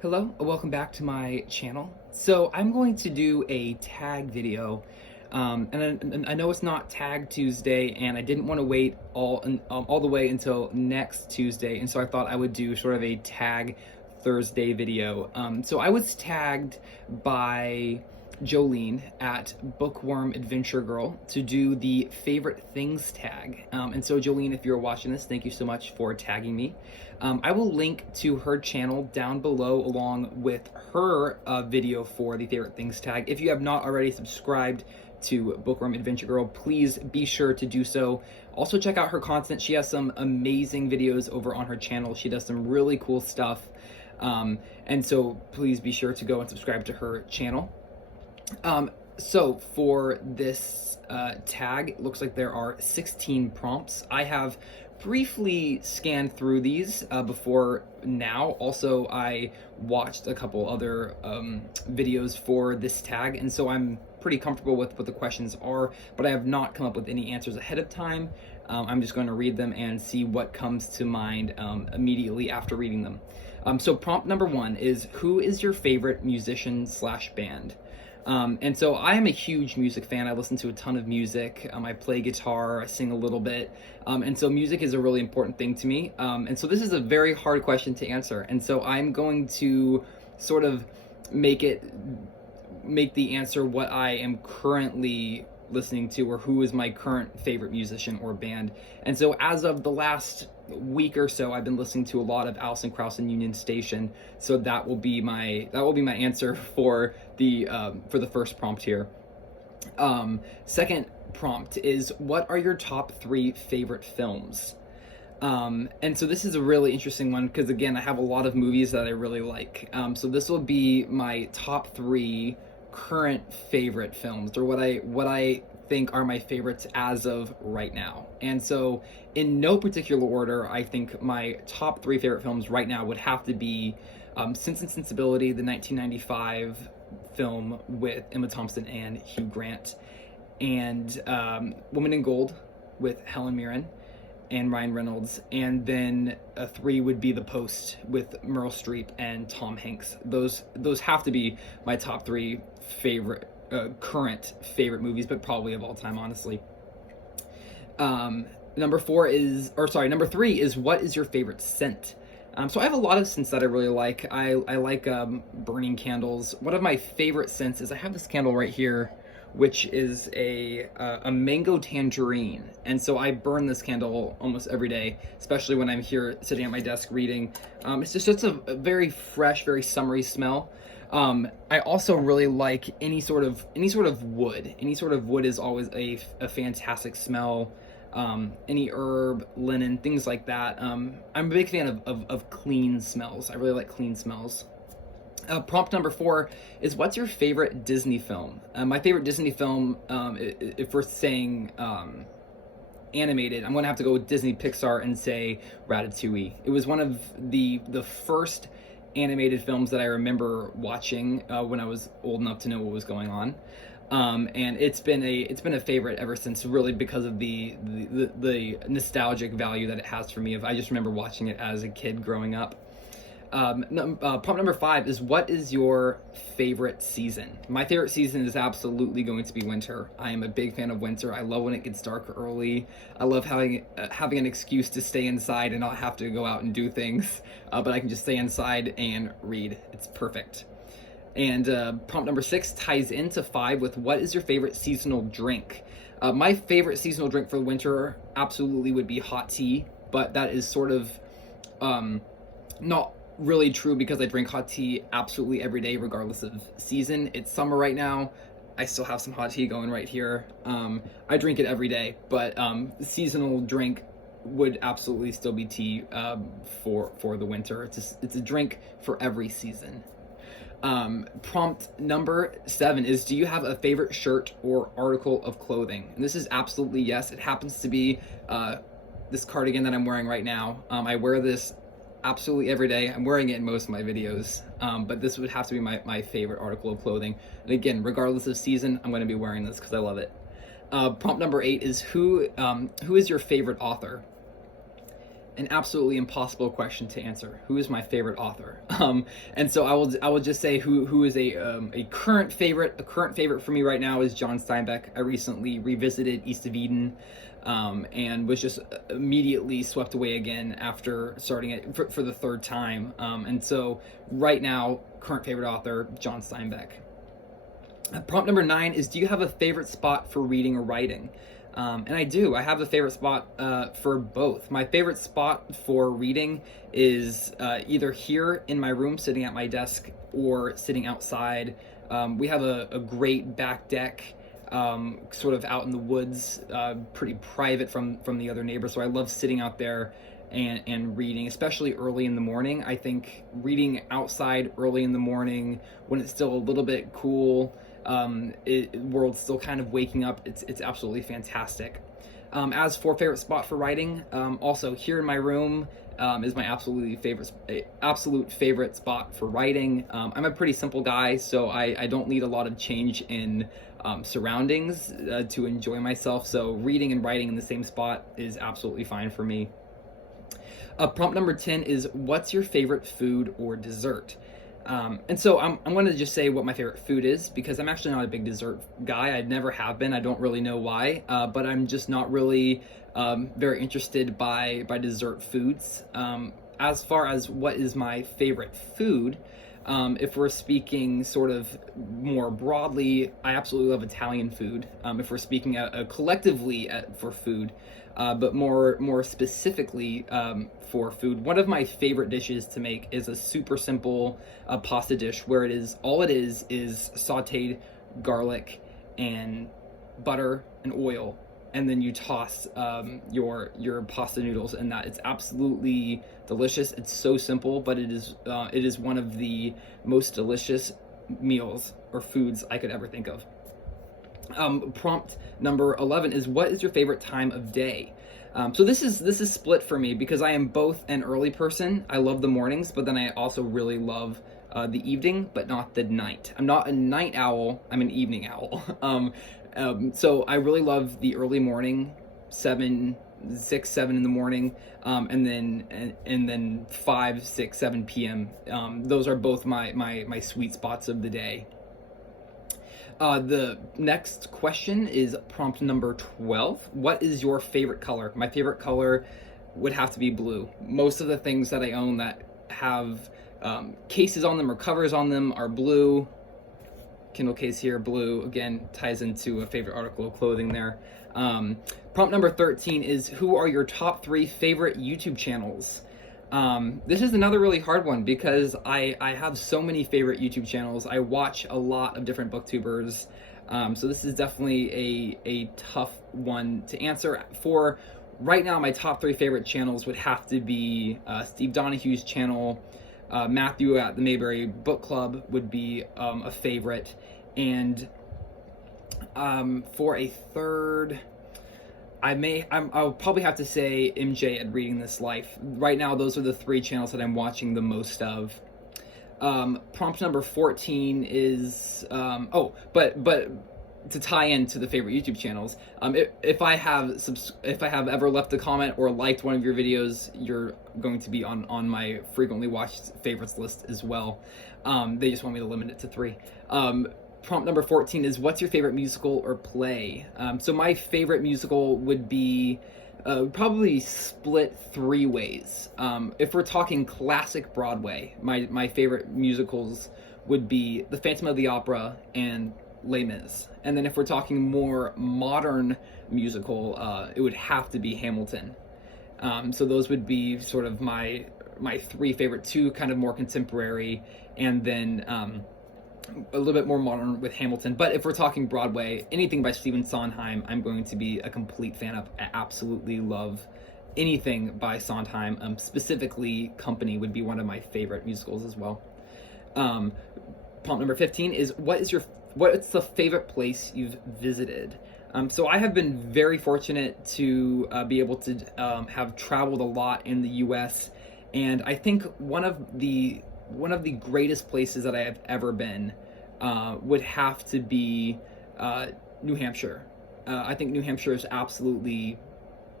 Hello, welcome back to my channel. So I'm going to do a tag video, and I know it's not Tag Tuesday, and I didn't want to wait all the way until next Tuesday, and so I thought I would do sort of a Tag Thursday video. So I was tagged by Jolene at Bookworm Adventure Girl to do the favorite things tag. And so Jolene, if you're watching this, thank you so much for tagging me. I will link to her channel down below along with her video for the favorite things tag. If you have not already subscribed to Bookworm Adventure Girl, please be sure to do so. Also check out her content. She has some amazing videos over on her channel. She does some really cool stuff. And so please be sure to go and subscribe to her channel. So for this tag, it looks like there are 16 prompts. I have briefly scanned through these before now. Also, I watched a couple other videos for this tag, and so I'm pretty comfortable with what the questions are, but I have not come up with any answers ahead of time. I'm just going to read them and see what comes to mind immediately after reading them. So prompt number 1 is, who is your favorite musician / band? And so I am a huge music fan. I listen to a ton of music. I play guitar, I sing a little bit. And so music is a really important thing to me. And so this is a very hard question to answer. And so I'm going to sort of make the answer what I am currently listening to, or who is my current favorite musician or band. And so as of the last week or so, I've been listening to a lot of Alison Krauss and Union Station. So that will be my answer for the first prompt here. Second prompt is, what are your top 3 favorite films? And so this is a really interesting one because, again, I have a lot of movies that I really like. So this will be my top 3 current favorite films, or what I think are my favorites as of right now. And so in no particular order, I think my top 3 favorite films right now would have to be Sense and Sensibility, the 1995 film with Emma Thompson and Hugh Grant, and Woman in Gold with Helen Mirren and Ryan Reynolds, and then 3 would be The Post with Meryl Streep and Tom Hanks. Those have to be my top 3 favorite current favorite movies, but probably of all time, honestly. Number 3 is, what is your favorite scent? So I have a lot of scents that I really like. I like burning candles. One of my favorite scents is, I have this candle right here, which is a mango tangerine. And so I burn this candle almost every day, especially when I'm here sitting at my desk reading. It's just a very fresh, very summery smell. I also really like any sort of wood. Any sort of wood is always a fantastic smell. Any herb, linen, things like that. I'm a big fan of clean smells. I really like clean smells. Prompt number 4 is, what's your favorite Disney film? My favorite Disney film, if we're saying animated, I'm going to have to go with Disney Pixar and say Ratatouille. It was one of the first animated films that I remember watching when I was old enough to know what was going on. And it's been a favorite ever since, really, because of the nostalgic value that it has for me. I just remember watching it as a kid growing up. Prompt number 5 is, what is your favorite season? My favorite season is absolutely going to be winter. I am a big fan of winter. I love when it gets dark early. I love having an excuse to stay inside and not have to go out and do things, but I can just stay inside and read. It's perfect. And prompt number 6 ties into 5 with, what is your favorite seasonal drink? My favorite seasonal drink for the winter absolutely would be hot tea, but that is sort of not really true, because I drink hot tea absolutely every day regardless of season. It's summer right now. I still have some hot tea going right here. I drink it every day, but seasonal drink would absolutely still be tea for the winter. It's a drink for every season. Prompt number 7 is, do you have a favorite shirt or article of clothing? And this is absolutely yes. It happens to be this cardigan that I'm wearing right now. I wear this absolutely every day. I'm wearing it in most of my videos, but this would have to be my favorite article of clothing. And again, regardless of season, I'm going to be wearing this because I love it. Prompt number 8 is, who is your favorite author? an absolutely impossible question to answer. Who is my favorite author? And so I will just say who is a current favorite. A current favorite for me right now is John Steinbeck. I recently revisited East of Eden, and was just immediately swept away again after starting it for the third time. And so right now, current favorite author, John Steinbeck. Prompt number 9 is, do you have a favorite spot for reading or writing? And I do. I have a favorite spot for both. My favorite spot for reading is either here in my room, sitting at my desk, or sitting outside. We have a great back deck, sort of out in the woods, pretty private from the other neighbors. So I love sitting out there and reading, especially early in the morning. I think reading outside early in the morning when it's still a little bit cool, world's still kind of waking up, it's absolutely fantastic. As for favorite spot for writing, also here in my room is my absolute favorite spot for writing. I'm a pretty simple guy, so I don't need a lot of change in surroundings to enjoy myself, so reading and writing in the same spot is absolutely fine for me. Prompt number 10 is, what's your favorite food or dessert? And so I'm going to just say what my favorite food is, because I'm actually not a big dessert guy. I never have been. I don't really know why, but I'm just not really very interested by dessert foods. As far as what is my favorite food, if we're speaking sort of more broadly, I absolutely love Italian food. If we're speaking collectively for food, but more specifically for food, one of my favorite dishes to make is a super simple pasta dish where all it is sauteed garlic and butter and oil, and then you toss your pasta noodles in that. It's absolutely delicious. It's so simple, but it is one of the most delicious meals or foods I could ever think of. Prompt number 11 is, what is your favorite time of day? So this is split for me because I am both an early person. I love the mornings, but then I also really love the evening, but not the night. I'm not a night owl, I'm an evening owl. So I really love the early morning, 7 in the morning, and then 5, 6, 7 p.m. Those are both my sweet spots of the day. The next question is prompt number 12. What is your favorite color? My favorite color would have to be blue. Most of the things that I own that have cases on them or covers on them are blue. Kindle case here, blue. Again, ties into a favorite article of clothing there. Prompt number 13 is, who are your top 3 favorite YouTube channels? This is another really hard one because I have so many favorite YouTube channels. I watch a lot of different booktubers, so this is definitely a tough one to answer. For right now, my top 3 favorite channels would have to be Steve Donahue's channel, Matthew at the Mayberry Book Club would be a favorite, and for a third, I'll probably have to say MJ at Reading This Life. Right now, those are the 3 channels that I'm watching the most of. Prompt number 14 is, but to tie into the favorite YouTube channels, if I have ever left a comment or liked one of your videos, you're going to be on my frequently watched favorites list as well. They just want me to limit it to 3. Prompt number 14 is, what's your favorite musical or play? So my favorite musical would be probably split 3 ways. If we're talking classic Broadway, my favorite musicals would be The Phantom of the Opera and Les Mis. And then if we're talking more modern musical, it would have to be Hamilton. So those would be sort of my 3 favorite, 2 kind of more contemporary, and then a little bit more modern with Hamilton. But if we're talking Broadway, anything by Stephen Sondheim, I'm going to be a complete fan of. I absolutely love anything by Sondheim. Specifically, Company would be one of my favorite musicals as well. Prompt number 15 is, what's the favorite place you've visited? So I have been very fortunate to be able to have traveled a lot in the U.S., and I think one of the greatest places that I have ever been would have to be New Hampshire. I think New Hampshire is absolutely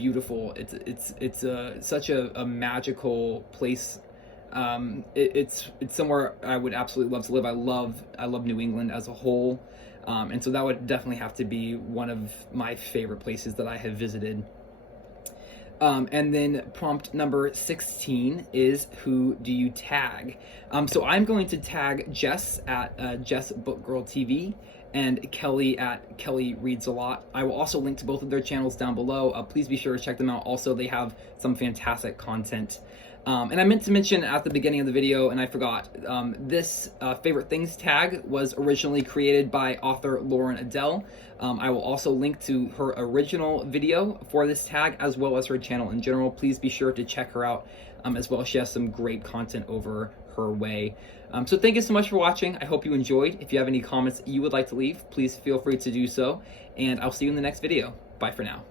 beautiful. It's such a magical place. It's somewhere I would absolutely love to live. I love New England as a whole, and so that would definitely have to be one of my favorite places that I have visited. And then prompt number 16 is, who do you tag? So I'm going to tag Jess at Jess Book Girl TV and Kelly at Kelly Reads a Lot. I will also link to both of their channels down below. Please be sure to check them out. Also, they have some fantastic content. And I meant to mention at the beginning of the video, and I forgot, this favorite things tag was originally created by author Lauren Adele. I will also link to her original video for this tag, as well as her channel in general. Please be sure to check her out, as well. She has some great content over her way. So thank you so much for watching. I hope you enjoyed. If you have any comments you would like to leave, please feel free to do so, and I'll see you in the next video. Bye for now.